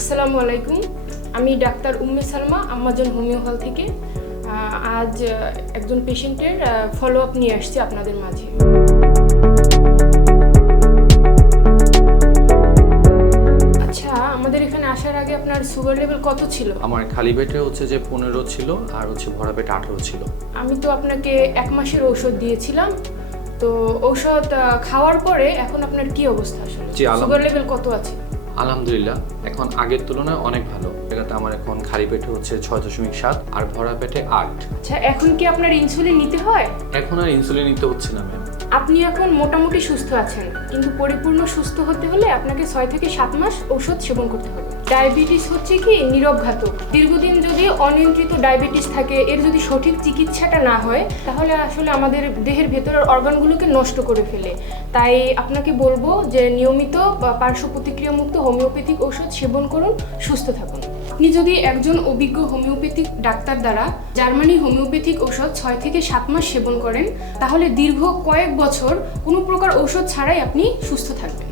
আসসালামু আলাইকুম। আমি doctor Umme Salma Amazon homeo হল থেকে আজ একজন পেশেন্টের ফলো আপ নিয়ে আসছি আপনাদের মাঝে। আচ্ছা, আমাদের এখানে আসার আগে আপনার সুগার লেভেল কত ছিল? আমার খালি পেটে হচ্ছে যে 15 ছিল আর হচ্ছে ভরা পেটে 18 ছিল। আমি তো আপনাকে 1 মাসের ঔষধ দিয়েছিলাম, তো ঔষধ খাওয়ার পরে এখন আপনার কি অবস্থা আসলে? সুগার লেভেল কত আছে? আলহামদুলিল্লাহ এখন আগের তুলনায় অনেক ভালো। এটাতে আমার এখন খালি পেটে হচ্ছে 6.7 আর ভরা পেটে 8। আচ্ছা, এখন কি আপনার ইনসুলিন নিতে হয়? এখন আর ইনসুলিন নিতে হচ্ছে না ম্যাম। আপনি এখন মোটামুটি সুস্থ আছেন, কিন্তু পরিপূর্ণ সুস্থ হতে হলে আপনাকে 6 থেকে 7 মাস ঔষধ সেবন করতে হবে। ডায়াবেটিস হচ্ছে কি নীরব ঘাতক। দীর্ঘদিন যদি অনিয়ন্ত্রিত ডায়াবেটিস থাকে, এর যদি সঠিক চিকিৎসাটা না হয়, তাহলে আসলে আমাদের দেহের ভেতরের অর্গানগুলোকে নষ্ট করে ফেলে। তাই আপনাকে বলবো যে নিয়মিত পার্শ্ব প্রতিক্রিয়া মুক্ত হোমিওপ্যাথিক ঔষধ সেবন করুন, সুস্থ থাকুন। আপনি যদি একজন অভিজ্ঞ হোমিওপ্যাথিক ডাক্তার দ্বারা জার্মানি হোমিওপ্যাথিক ঔষধ 6 থেকে 7 মাস সেবন করেন, তাহলে দীর্ঘ কয়েক বছর কোনো প্রকার ঔষধ ছাড়াই আপনি সুস্থ থাকবেন।